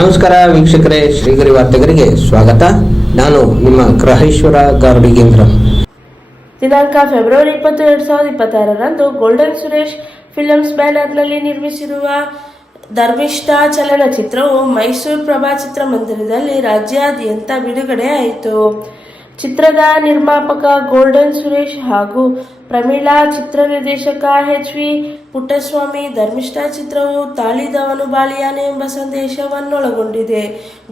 ನಮಸ್ಕಾರ ವೀಕ್ಷಕರೇ, ಶ್ರೀಗರಿ ವಾರ್ತೆಗರಿಗೆ ಸ್ವಾಗತ. ನಾನು ನಿಮ್ಮ ಗ್ರಹೇಶ್ವರ ಗಾರ್ಡಿಗೇಂದ್ರ. ದಿನಾಂಕ ಫೆಬ್ರವರಿ 20, 2026ರಂದು ಗೋಲ್ಡನ್ ಸುರೇಶ್ ಫಿಲ್ಮ್ಸ್ ಬ್ಯಾನರ್ನಲ್ಲಿ ನಿರ್ಮಿಸಿರುವ ಧರ್ಮಿಷ್ಠ ಚಲನಚಿತ್ರವು ಮೈಸೂರು ಪ್ರಭಾ ಚಿತ್ರಮಂದಿರದಲ್ಲಿ ರಾಜ್ಯಾದ್ಯಂತ ಬಿಡುಗಡೆ ಆಯಿತು. ಚಿತ್ರದ ನಿರ್ಮಾಪಕ ಗೋಲ್ಡನ್ ಸುರೇಶ್ ಹಾಗೂ ಪ್ರಮೀಳಾ, ಚಿತ್ರ ನಿರ್ದೇಶಕ ಎಚ್.ವಿ. ಪುಟ್ಟಸ್ವಾಮಿ. ಧರ್ಮಿಷ್ಠ ಚಿತ್ರವು ತಾಳಿದವನು ಬಾಳಿಯಾನೆ ಎಂಬ ಸಂದೇಶವನ್ನೊಳಗೊಂಡಿದೆ.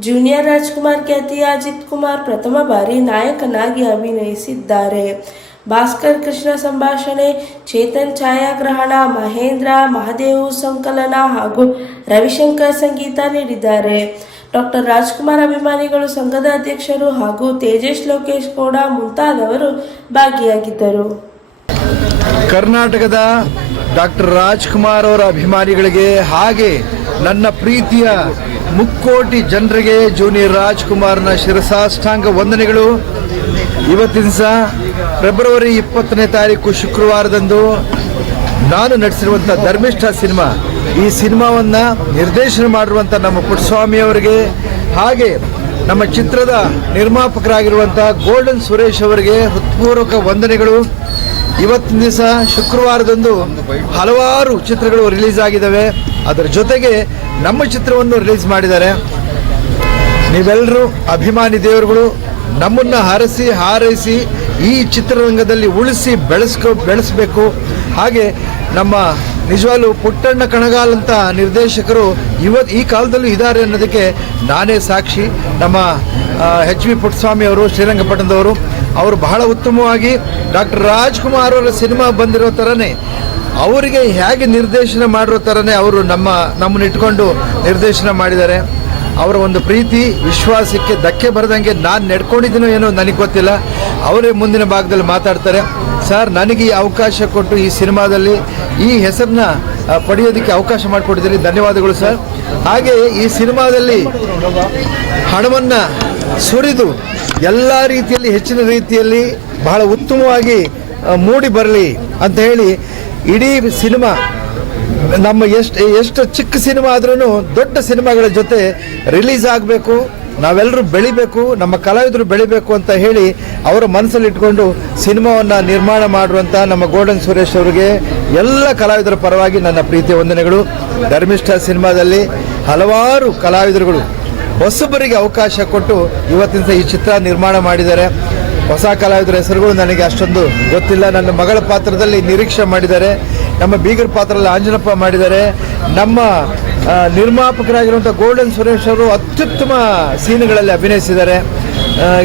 ಜೂನಿಯರ್ ರಾಜ್ಕುಮಾರ್ ಖ್ಯಾತಿಯ ಅಜಿತ್ ಕುಮಾರ್ ಪ್ರಥಮ ಬಾರಿ ನಾಯಕನಾಗಿ ಅಭಿನಯಿಸಿದ್ದಾರೆ. ಭಾಸ್ಕರ್ ಕೃಷ್ಣ ಸಂಭಾಷಣೆ, ಚೇತನ್ ಛಾಯಾಗ್ರಹಣ, ಮಹೇಂದ್ರ ಮಹದೇವು ಸಂಕಲನ ಹಾಗೂ ರವಿಶಂಕರ್ ಸಂಗೀತ ನೀಡಿದ್ದಾರೆ. ಡಾಕ್ಟರ್ ರಾಜ್ಕುಮಾರ್ ಅಭಿಮಾನಿಗಳು ಸಂಘದ ಅಧ್ಯಕ್ಷರು ಹಾಗೂ ತೇಜಸ್ ಲೋಕೇಶ್ ಗೌಡ ಮುಂತಾದವರು ಭಾಗಿಯಾಗಿದ್ದರು. ಕರ್ನಾಟಕದ ಡಾಕ್ಟರ್ ರಾಜ್ಕುಮಾರ್ ಅವರ ಅಭಿಮಾನಿಗಳಿಗೆ ಹಾಗೆ ನನ್ನ ಪ್ರೀತಿಯ ಮುಕ್ಕೋಟಿ ಜನರಿಗೆ ಜೂನಿಯರ್ ರಾಜ್ಕುಮಾರ್ನ ಶಿರಸಾಷ್ಟಾಂಗ ವಂದನೆಗಳು. ಇವತ್ತಿನ ದಿವಸ ಫೆಬ್ರವರಿ 20ನೇ ತಾರೀಕು ಶುಕ್ರವಾರದಂದು ನಾನು ನಟಿಸಿರುವಂಥ ಧರ್ಮಿಷ್ಠ ಸಿನಿಮಾ, ಈ ಸಿನಿಮಾವನ್ನು ನಿರ್ದೇಶನ ಮಾಡಿರುವಂಥ ನಮ್ಮ ಪುಟ್ಟಸ್ವಾಮಿ ಅವರಿಗೆ ಹಾಗೆ ನಮ್ಮ ಚಿತ್ರದ ನಿರ್ಮಾಪಕರಾಗಿರುವಂಥ ಗೋಲ್ಡನ್ ಸುರೇಶ್ ಅವರಿಗೆ ಹೃತ್ಪೂರ್ವಕ ವಂದನೆಗಳು. ಇವತ್ತಿನ ದಿವಸ ಶುಕ್ರವಾರದಂದು ಹಲವಾರು ಚಿತ್ರಗಳು ರಿಲೀಸ್ ಆಗಿದ್ದಾವೆ. ಅದರ ಜೊತೆಗೆ ನಮ್ಮ ಚಿತ್ರವನ್ನು ರಿಲೀಸ್ ಮಾಡಿದ್ದಾರೆ. ನೀವೆಲ್ಲರೂ ಅಭಿಮಾನಿ ದೇವರುಗಳು, ನಮ್ಮನ್ನು ಹರಸಿ ಹಾರೈಸಿ ಈ ಚಿತ್ರರಂಗದಲ್ಲಿ ಉಳಿಸಿ ಬೆಳೆಸಬೇಕು. ಹಾಗೆ ನಮ್ಮ ನಿಜವಾಗ್ಲೂ ಪುಟ್ಟಣ್ಣ ಕಣಗಾಲ್ ಅಂತ ನಿರ್ದೇಶಕರು ಈ ಕಾಲದಲ್ಲೂ ಇದ್ದಾರೆ ಅನ್ನೋದಕ್ಕೆ ನಾನೇ ಸಾಕ್ಷಿ. ನಮ್ಮ ಎಚ್.ವಿ. ಪುಟ್ಟಸ್ವಾಮಿ ಅವರು ಶ್ರೀರಂಗಪಟ್ಟಣದವರು, ಅವರು ಬಹಳ ಉತ್ತಮವಾಗಿ ಡಾಕ್ಟರ್ ರಾಜ್ಕುಮಾರ್ ಅವರ ಸಿನಿಮಾ ಬಂದಿರೋ ಥರನೇ ಅವರಿಗೆ ಹೇಗೆ ನಿರ್ದೇಶನ ಮಾಡಿರೋ ಥರನೇ ಅವರು ನಮ್ಮನ್ನು ಇಟ್ಕೊಂಡು ನಿರ್ದೇಶನ ಮಾಡಿದ್ದಾರೆ. ಅವರ ಒಂದು ಪ್ರೀತಿ ವಿಶ್ವಾಸಕ್ಕೆ ಧಕ್ಕೆ ಬರದಂಗೆ ನಾನು ನಡ್ಕೊಂಡಿದ್ದೀನೋ ಏನೋ ನನಗೆ ಗೊತ್ತಿಲ್ಲ. ಅವರೇ ಮುಂದಿನ ಭಾಗದಲ್ಲಿ ಮಾತಾಡ್ತಾರೆ. ಸರ್, ನನಗೆ ಈ ಅವಕಾಶ ಕೊಟ್ಟು ಈ ಸಿನಿಮಾದಲ್ಲಿ ಈ ಹೆಸರನ್ನ ಪಡೆಯೋದಕ್ಕೆ ಅವಕಾಶ ಮಾಡಿಕೊಟ್ಟಿದ್ದೀರಿ, ಧನ್ಯವಾದಗಳು ಸರ್. ಹಾಗೆ ಈ ಸಿನಿಮಾದಲ್ಲಿ ಹಣವನ್ನು ಸುರಿದು ಎಲ್ಲ ರೀತಿಯಲ್ಲಿ ಹೆಚ್ಚಿನ ರೀತಿಯಲ್ಲಿ ಬಹಳ ಉತ್ತಮವಾಗಿ ಮೂಡಿ ಬರಲಿ ಅಂತ ಹೇಳಿ ಇಡೀ ಸಿನಿಮಾ ನಮ್ಮ ಎಷ್ಟು ಚಿಕ್ಕ ಸಿನಿಮಾ ಆದ್ರೂ ದೊಡ್ಡ ಸಿನಿಮಾಗಳ ಜೊತೆ ರಿಲೀಸ್ ಆಗಬೇಕು, ನಾವೆಲ್ಲರೂ ಬೆಳಿಬೇಕು, ನಮ್ಮ ಕಲಾವಿದರು ಬೆಳಿಬೇಕು ಅಂತ ಹೇಳಿ ಅವರ ಮನಸ್ಸಲ್ಲಿ ಇಟ್ಕೊಂಡು ಸಿನಿಮಾವನ್ನು ನಿರ್ಮಾಣ ಮಾಡುವಂಥ ನಮ್ಮ ಗೋಲ್ಡನ್ ಸುರೇಶ್ ಅವರಿಗೆ ಎಲ್ಲ ಕಲಾವಿದರ ಪರವಾಗಿ ನನ್ನ ಪ್ರೀತಿಯ ವಂದನೆಗಳು. ಧರ್ಮಿಷ್ಠ ಸಿನಿಮಾದಲ್ಲಿ ಹಲವಾರು ಕಲಾವಿದರುಗಳು ಹೊಸಬರಿಗೆ ಅವಕಾಶ ಕೊಟ್ಟು ಇವತ್ತಿನ ಈ ಚಿತ್ರ ನಿರ್ಮಾಣ ಮಾಡಿದ್ದಾರೆ. ಹೊಸ ಕಲಾವಿದರ ಹೆಸರುಗಳು ನನಗೆ ಅಷ್ಟೊಂದು ಗೊತ್ತಿಲ್ಲ. ನನ್ನ ಮಗಳ ಪಾತ್ರದಲ್ಲಿ ನಿರೀಕ್ಷೆ ಮಾಡಿದ್ದಾರೆ, ನಮ್ಮ ಬೀಗರ ಪಾತ್ರದಲ್ಲಿ ಆಂಜನಪ್ಪ ಮಾಡಿದ್ದಾರೆ. ನಮ್ಮ ನಿರ್ಮಾಪಕರಾಗಿರುವಂಥ ಗೋಲ್ಡನ್ ಸುರೇಶ್ ಅವರು ಅತ್ಯುತ್ತಮ ಸೀನ್ಗಳಲ್ಲಿ ಅಭಿನಯಿಸಿದ್ದಾರೆ.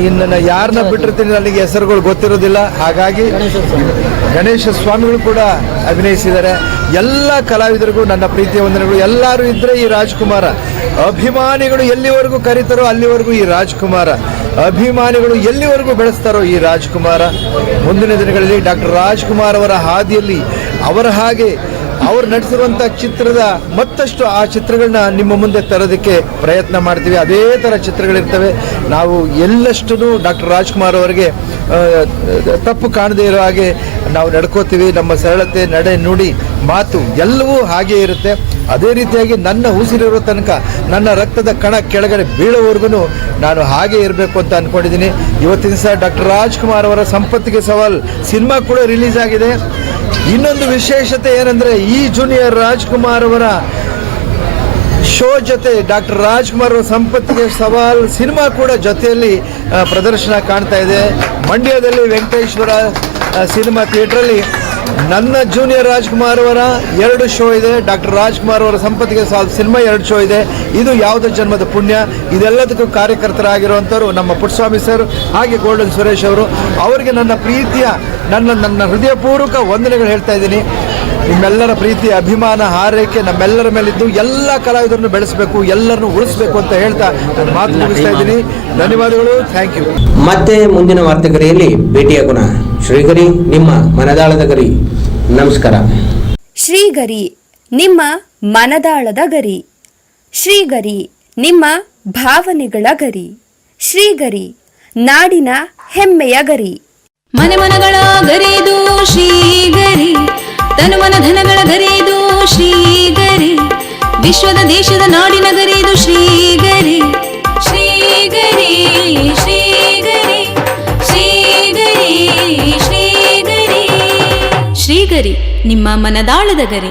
ಇನ್ನು ಯಾರನ್ನ ಬಿಟ್ಟಿರ್ತೀನಿ ನನಗೆ ಹೆಸರುಗಳು ಗೊತ್ತಿರೋದಿಲ್ಲ. ಹಾಗಾಗಿ ಗಣೇಶ ಸ್ವಾಮಿಗಳು ಕೂಡ ಅಭಿನಯಿಸಿದ್ದಾರೆ. ಎಲ್ಲ ಕಲಾವಿದರಿಗೂ ನನ್ನ ಪ್ರೀತಿಯ ವಂದನೆಗಳು. ಎಲ್ಲರೂ ಇದ್ದರೆ ಈ ರಾಜ್ಕುಮಾರ ಅಭಿಮಾನಿಗಳು ಎಲ್ಲಿವರೆಗೂ ಕರೀತಾರೋ ಅಲ್ಲಿವರೆಗೂ ಈ ರಾಜ್ಕುಮಾರ, ಅಭಿಮಾನಿಗಳು ಎಲ್ಲಿವರೆಗೂ ಬೆಳೆಸ್ತಾರೋ ಈ ರಾಜ್ಕುಮಾರ. ಮುಂದಿನ ದಿನಗಳಲ್ಲಿ ಡಾಕ್ಟರ್ ರಾಜ್ಕುಮಾರ್ ಅವರ ಹಾದಿಯಲ್ಲಿ ಅವರ ಹಾಗೆ ಅವರು ನಟಿಸಿರುವಂಥ ಚಿತ್ರದ ಮತ್ತಷ್ಟು ಆ ಚಿತ್ರಗಳನ್ನ ನಿಮ್ಮ ಮುಂದೆ ತರೋದಕ್ಕೆ ಪ್ರಯತ್ನ ಮಾಡ್ತೀವಿ. ಅದೇ ಥರ ಚಿತ್ರಗಳಿರ್ತವೆ. ನಾವು ಎಲ್ಲಷ್ಟು ಡಾಕ್ಟರ್ ರಾಜ್ಕುಮಾರ್ ಅವರಿಗೆ ತಪ್ಪು ಕಾಣದೇ ಇರೋ ಹಾಗೆ ನಾವು ನಡ್ಕೋತೀವಿ. ನಮ್ಮ ಸರಳತೆ, ನಡೆ, ನುಡಿ, ಮಾತು ಎಲ್ಲವೂ ಹಾಗೇ ಇರುತ್ತೆ. ಅದೇ ರೀತಿಯಾಗಿ ನನ್ನ ಉಸಿರಿರೋ ತನಕ, ನನ್ನ ರಕ್ತದ ಕಣ ಕೆಳಗಡೆ ಬೀಳೋವರೆಗೂ ನಾನು ಹಾಗೆ ಇರಬೇಕು ಅಂತ ಅಂದ್ಕೊಂಡಿದ್ದೀನಿ. ಇವತ್ತಿನ ದಿವಸ ಡಾಕ್ಟರ್ ರಾಜ್ಕುಮಾರ್ ಅವರ ಸಂಪತ್ತಿಗೆ ಸವಾಲ್ ಸಿನಿಮಾ ಕೂಡ ರಿಲೀಸ್ ಆಗಿದೆ. ಇನ್ನೊಂದು ವಿಶೇಷತೆ ಏನಂದರೆ, ಈ ಜೂನಿಯರ್ ರಾಜ್ಕುಮಾರ್ ಅವರ ಶೋ ಜೊತೆ ಡಾಕ್ಟರ್ ರಾಜ್ಕುಮಾರ್ ಅವರ ಸಂಪತ್ತಿಗೆ ಸವಾಲ್ ಸಿನಿಮಾ ಕೂಡ ಜೊತೆಯಲ್ಲಿ ಪ್ರದರ್ಶನ ಕಾಣ್ತಾ ಇದೆ. ಮಂಡ್ಯದಲ್ಲಿ ವೆಂಕಟೇಶ್ವರ ಸಿನಿಮಾ ಥಿಯೇಟ್ರಲ್ಲಿ ನನ್ನ ಜೂನಿಯರ್ ರಾಜ್ಕುಮಾರ್ ಅವರ 2 ಶೋ ಇದೆ, ಡಾಕ್ಟರ್ ರಾಜ್ಕುಮಾರ್ ಅವರ ಸಂಪತ್ತಿಗೆ ಸಿನಿಮಾ 2 ಶೋ ಇದೆ. ಇದು ಯಾವುದೋ ಜನ್ಮದ ಪುಣ್ಯ. ಇದೆಲ್ಲದಕ್ಕೂ ಕಾರ್ಯಕರ್ತರಾಗಿರುವಂಥವ್ರು ನಮ್ಮ ಪುಟ್ಟಸ್ವಾಮಿ ಸರ್ ಹಾಗೆ ಗೋಲ್ಡನ್ ಸುರೇಶ್ ಅವರು. ಅವರಿಗೆ ನನ್ನ ಪ್ರೀತಿಯ ನನ್ನ ಹೃದಯಪೂರ್ವಕ ವಂದನೆಗಳು ಹೇಳ್ತಾ ಇದ್ದೀನಿ. ನಿಮ್ಮೆಲ್ಲರ ಪ್ರೀತಿ, ಅಭಿಮಾನ, ಹಾರೈಕೆ ನಮ್ಮೆಲ್ಲರ ಮೇಲಿದ್ದು ಎಲ್ಲ ಕಲಾವಿದರನ್ನು ಬೆಳೆಸಬೇಕು, ಎಲ್ಲರನ್ನು ಉಳಿಸಬೇಕು ಅಂತ ಹೇಳ್ತಾ ನಾನು ಮಾತು ಮುಗಿಸ್ತಾ ಇದ್ದೀನಿ. ಧನ್ಯವಾದಗಳು. Thank you. ಮತ್ತೆ ಮುಂದಿನ ವಾರ್ತೆಗರಿಯಲ್ಲಿ ಭೇಟಿಯಾಗೋಣ. ಶ್ರೀಗರಿ, ನಿಮ್ಮ ಮನದಾಳದ ಗರಿ. ನಮಸ್ಕಾರ. ಶ್ರೀಗರಿ, ನಿಮ್ಮ ಮನದಾಳದ ಗರಿ. ಶ್ರೀಗರಿ, ನಿಮ್ಮ ಭಾವನೆಗಳ ಗರಿ. ಶ್ರೀಗರಿ, ನಾಡಿನ ಹೆಮ್ಮೆಯ ಗರಿ. ಮನೆ ಮನಗಳ ಗರಿದು ಶ್ರೀಗರಿ, ತನು ಮನ ಧನಗಳ ಗರಿದು ಶ್ರೀಗರಿ, ವಿಶ್ವದ ದೇಶದ ನಾಡಿನ ಗರಿದು ಶ್ರೀಗರಿ. ಶ್ರೀಗರಿ ನಿಮ್ಮ ಮನದಾಳದ ಗರಿ.